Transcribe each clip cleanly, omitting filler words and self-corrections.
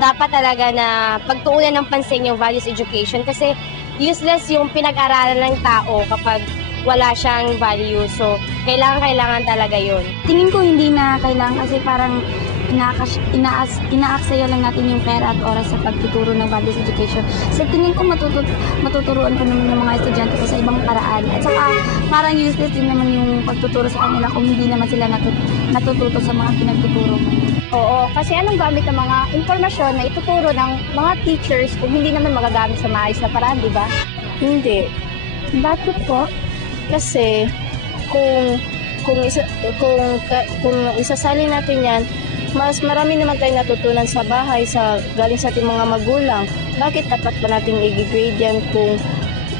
dapat talaga na pagtuunan ng pansin yung values education kasi useless yung pinag-aralan ng tao kapag wala siyang value. So, kailangan talaga yun. Tingin ko hindi na kailangan kasi parang inaaksaya lang natin yung pera at oras sa pagtuturo ng values education. Sa tingin ko matuturuan ko naman yung mga estudyante ko sa ibang paraan. At saka parang useless din naman yung pagtuturo sa kanila kung hindi naman sila natututo sa mga pinagtuturo mo. Oo, kasi anong gamit ng mga informasyon na ituturo ng mga teachers kung hindi naman magagamit sa maayos na paraan, di ba? Hindi. Bakit po? Kasi kung isasali natin yan, mas marami naman tayong natutunan sa bahay galing sa ating mga magulang. Bakit dapat pa natin i-grade yan kung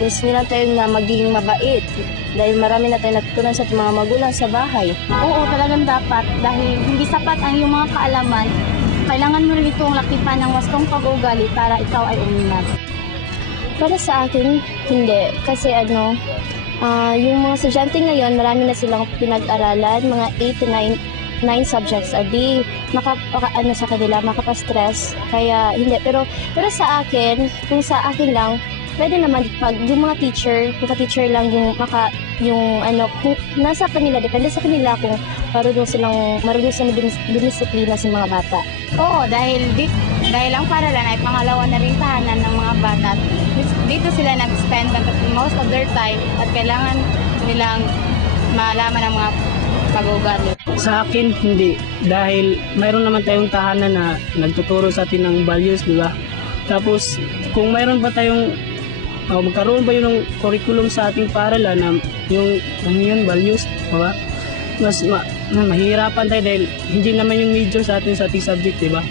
gusto nila tayo na magiging mabait? Dahil marami na tayong natutunan sa ating mga magulang sa bahay. Oo, talagang dapat dahil hindi sapat ang iyong mga kaalaman. Kailangan mo rin itong lakipan ng wastong pag-ugali para ikaw ay uminat. Para sa akin, hindi. Kasi yung mga estudyante ngayon, marami na silang pinag-aralan, mga 8 to 9 subjects a day. Sa kanila, makapastress. Kaya hindi. Pero sa akin, kung sa akin lang, pwede naman pag yung mga teacher lang yung kung nasa kanila, depende sa kanila kung marunong silang dumisiplina sa mga bata. Oo, dahil ang paralan ay pangalawa na rin tahanan ng mga bata. Dito sila nag-spend most of their time at kailangan nilang malaman ang mga pag-uugali. Sa akin, hindi. Dahil mayroon naman tayong tahanan na nagtuturo sa atin ng values, di ba? Tapos, kung mayroon pa tayong magkaroon ba yun ng curriculum sa ating paaralan na yung values, di ba? Mas mahihirapan tayo dahil hindi naman yung major sa ating subject, di ba?